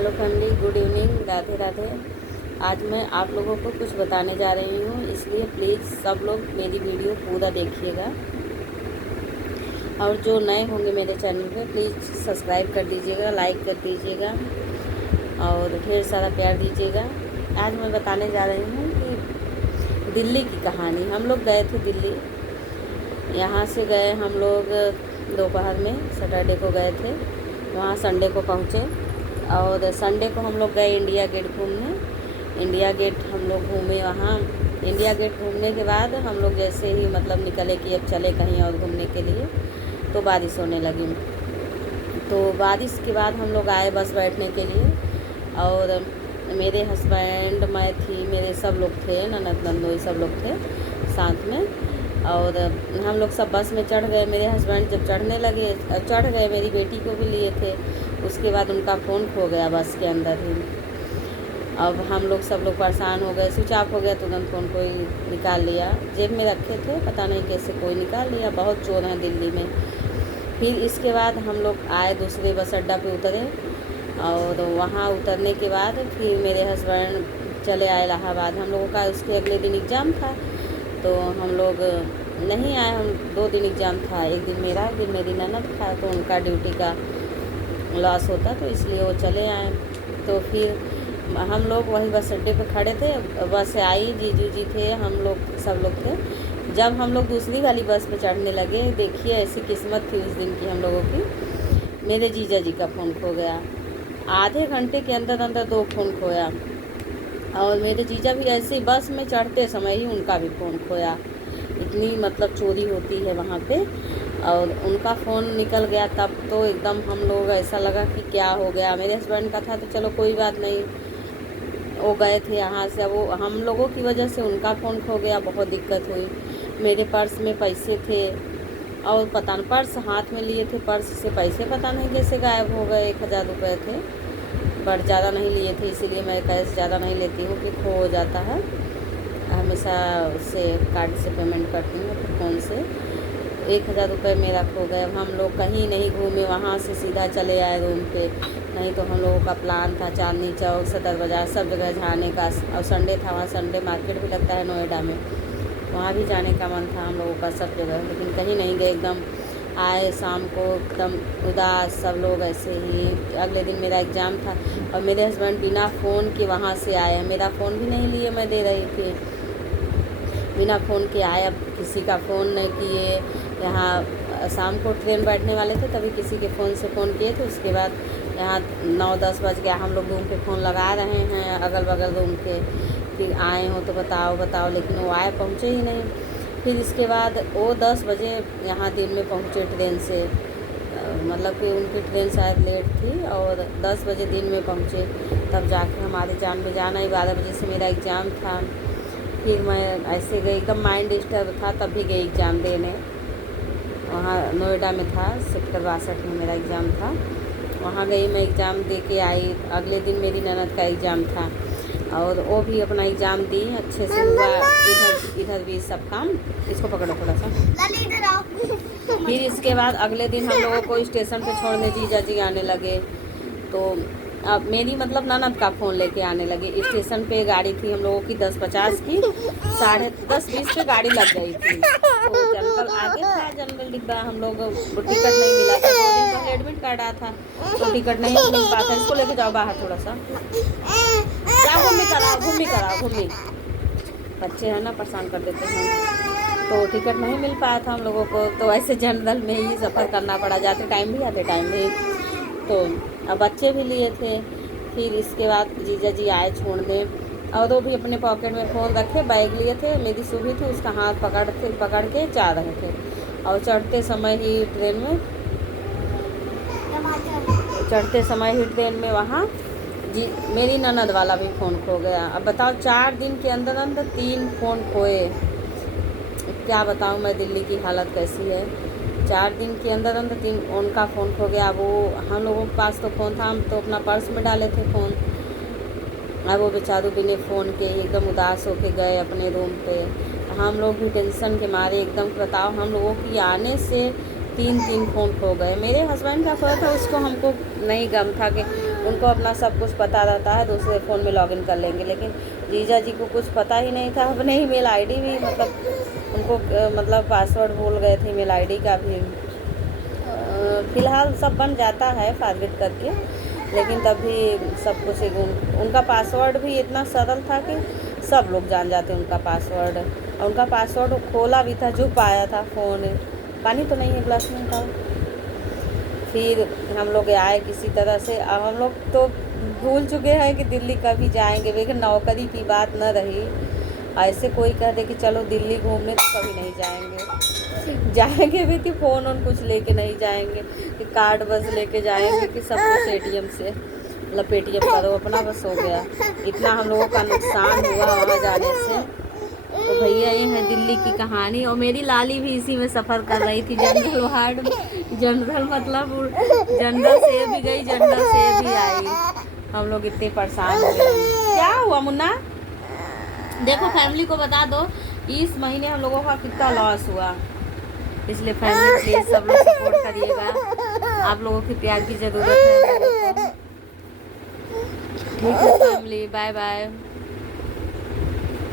Hello family, good evening, Radhe Radhe. आज मैं आप लोगों को कुछ बताने जा रही हूँ, इसलिए प्लीज़ सब लोग मेरी वीडियो पूरा देखिएगा। और जो नए होंगे मेरे चैनल पे प्लीज़ सब्सक्राइब कर दीजिएगा, लाइक कर दीजिएगा और ढेर सारा प्यार दीजिएगा। आज मैं बताने जा रही हूँ कि दिल्ली की कहानी। हम लोग गए थे दिल्ली। यहाँ से गए हम लोग दोपहर में, सैटरडे को गए थे। वहाँ संडे को पहुँचे और संडे को हम लोग गए इंडिया गेट घूमने। इंडिया गेट हम लोग घूमे। वहाँ इंडिया गेट घूमने के बाद हम लोग जैसे ही मतलब निकले कि अब चले कहीं और घूमने के लिए, तो बारिश होने लगी। तो बारिश के बाद हम लोग आए बस बैठने के लिए और मेरे हस्बैंड, मैं थी, मेरे सब लोग थे, ननद नंदोई सब लोग थे साथ में। और हम लोग सब बस में चढ़ गए। मेरे हस्बैंड जब चढ़ गए, मेरी बेटी को भी लिए थे। उसके बाद उनका फ़ोन खो गया बस के अंदर ही। अब हम लोग सब लोग परेशान हो गए, स्विच ऑफ हो गया। तुरंत फ़ोन कोई निकाल लिया, जेब में रखे थे, पता नहीं कैसे कोई निकाल लिया। बहुत चोर हैं दिल्ली में। फिर इसके बाद हम लोग आए, दूसरे बस अड्डा पे उतरे और वहाँ उतरने के बाद फिर मेरे हस्बैंड चले आए इलाहाबाद। हम लोगों का उसके अगले दिन एग्ज़ाम था, तो हम लोग नहीं आए। हम 2 दिन एग्ज़ाम था, एक दिन मेरा, एक दिन मेरी ननद था, तो उनका ड्यूटी का लॉस होता, तो इसलिए वो चले आए। तो फिर हम लोग वही बस अड्डे पे खड़े थे। बस आई, जीजू जी थे, हम लोग सब लोग थे। जब हम लोग दूसरी वाली बस पे चढ़ने लगे, देखिए ऐसी किस्मत थी उस दिन की हम लोगों की, मेरे जीजा जी का फ़ोन खो गया। आधे घंटे के अंदर अंदर 2 फ़ोन खोया। और मेरे जीजा भी ऐसे ही बस में चढ़ते समय ही उनका भी फ़ोन खोया। इतनी मतलब चोरी होती है वहाँ पे। और उनका फ़ोन निकल गया तब तो एकदम हम लोग ऐसा लगा कि क्या हो गया। मेरे हस्बैंड का था तो चलो कोई बात नहीं, वो गए थे यहाँ से। वो हम लोगों की वजह से उनका फ़ोन खो गया, बहुत दिक्कत हुई। मेरे पर्स में पैसे थे और पता नहीं, पर्स हाथ में लिए थे, पर्स से पैसे पता नहीं कैसे गायब हो गए। 1000 रुपये थे, बट ज़्यादा नहीं लिए थे, इसीलिए मैं कैश ज़्यादा नहीं लेती हूँ कि खो जाता है। हमेशा उससे कार्ड से पेमेंट करती हूँ, फिर फ़ोन से। 1000 रुपये मेरा खो गए। हम लोग कहीं नहीं घूमे, वहाँ से सीधा चले आए रूम पे। नहीं तो हम लोगों का प्लान था चांदनी चौक, सदर बाज़ार, सब जगह जाने का। और संडे था, वहाँ संडे मार्केट भी लगता है नोएडा में, वहाँ भी जाने का मन था हम लोगों का सब जगह, लेकिन कहीं नहीं गए। एकदम आए शाम को एकदम उदास सब लोग ऐसे ही। अगले दिन मेरा एग्ज़ाम था और मेरे हस्बैंड बिना फ़ोन के वहाँ से आए। मेरा फ़ोन भी नहीं लिए, मैं दे रही थी, बिना फ़ोन के आए। अब किसी का फ़ोन नहीं किए। यहाँ शाम को ट्रेन बैठने वाले थे, तभी किसी के फ़ोन से फ़ोन किए थे। उसके बाद यहाँ 9-10 बज गया, हम लोग रूम पे फ़ोन लगा रहे हैं अगल बगल रूम के, फिर आए हो तो बताओ, लेकिन वो आए, पहुँचे ही नहीं। फिर इसके बाद वो 10 बजे यहाँ दिन में पहुँचे ट्रेन से, मतलब कि उनकी ट्रेन शायद लेट थी और 10 बजे दिन में पहुँचे। तब जाके हमारे जान बेजान आई। 12 बजे से मेरा एग्ज़ाम था। फिर मैं ऐसे गई, एकदम माइंड डिस्टर्ब था, तब भी गई एग्ज़ाम देने। वहाँ नोएडा में था, सेक्टर 62 में मेरा एग्ज़ाम था। वहाँ गई, मैं एग्ज़ाम दे के आई। अगले दिन मेरी ननद का एग्ज़ाम था और वो भी अपना एग्ज़ाम दी, अच्छे से हुआ। इधर भी सब काम, इसको पकड़ो थोड़ा सा। फिर इसके बाद अगले दिन हम लोगों को स्टेशन पे छोड़ने जीजा जी आने लगे। तो अब मेरी मतलब ननद का फ़ोन लेके आने लगे। स्टेशन पे गाड़ी थी हम लोगों की 10:50 की, 10:30-20 पे गाड़ी लग गई थी। तो जनरल आगे था, जनरल डिब्बा। हम लोग को टिकट नहीं मिला था, 2 दिन पहले एडमिट कार्ड आया था, तो टिकट नहीं मिल पाता। इसको लेके जाओ बाहर थोड़ा सा, घूमी। बच्चे हैं ना, परेशान कर देते हैं। तो टिकट नहीं मिल पाया था हम लोगों को, तो ऐसे जनरल में ही सफ़र करना पड़ा, जाते टाइम भी आते टाइम भी। तो अब बच्चे भी लिए थे। फिर इसके बाद जीजा जी आए छोड़ने और वो भी अपने पॉकेट में फ़ोन रखे, बैग लिए थे। मेरी सूबी थी, उसका हाथ पकड़ के जा रहे थे। और चढ़ते समय ही ट्रेन में वहाँ जी मेरी ननद वाला भी फ़ोन खो गया। अब बताओ, 4 दिन के अंदर अंदर 3 फ़ोन खोए। क्या बताऊँ मैं दिल्ली की हालत कैसी है। 4 दिन के अंदर अंदर 3 उनका फ़ोन खो गया। वो हम लोगों के पास तो फ़ोन था, हम तो अपना पर्स में डाले थे फ़ोन। अब वो बेचारू बिना फ़ोन के एकदम उदास होके गए अपने रूम पे। हम लोग भी टेंशन के मारे एकदम, बताओ, हम लोगों की आने से 3 फ़ोन खो गए। मेरे हस्बैंड का फ़ोन था, उसको हमको नहीं गम था कि उनको अपना सब कुछ पता रहता है, दूसरे फ़ोन में लॉगिन कर लेंगे। लेकिन जीजा जी को कुछ पता ही नहीं था, अपने ईमेल आईडी भी मतलब उनको मतलब पासवर्ड भूल गए थे ईमेल आईडी का भी। फ़िलहाल सब बन जाता है फॉरगेट करके, लेकिन तब भी सब कुछ उनका पासवर्ड भी इतना सरल था कि सब लोग जान जाते उनका पासवर्ड। और उनका पासवर्ड खोला भी था, जो पाया था फ़ोन। पानी तो नहीं है ग्लास में था। फिर हम लोग आए किसी तरह से। अब हम लोग तो भूल चुके हैं कि दिल्ली कभी जाएंगे, लेकिन नौकरी की बात न रही। ऐसे कोई कह दे कि चलो दिल्ली घूमने, तो कभी नहीं जाएंगे। जाएंगे भी तो फ़ोन और कुछ लेके नहीं जाएंगे कि कार्ड बस लेके जाएंगे कि सब कुछ एटीएम से मतलब पेटीएम करो अपना, बस हो गया। इतना हम लोगों का नुकसान हुआ वहाँ जाने से। तो भैया ये है दिल्ली की कहानी। और मेरी लाली भी इसी में सफ़र कर रही थी, जनरल वार्ड। जनरल मतलब जनरल से भी गई, जनरल से भी आई। हम लोग इतने परेशान हुए। क्या हुआ मुन्ना? देखो फैमिली को बता दो इस महीने हम लोगों का कितना लॉस हुआ, इसलिए फैमिली प्लीज सब लोग सपोर्ट करिएगा। आप लोगों की प्यार की ज़रूरत है। ठीक है फैमिली, बाय बाय।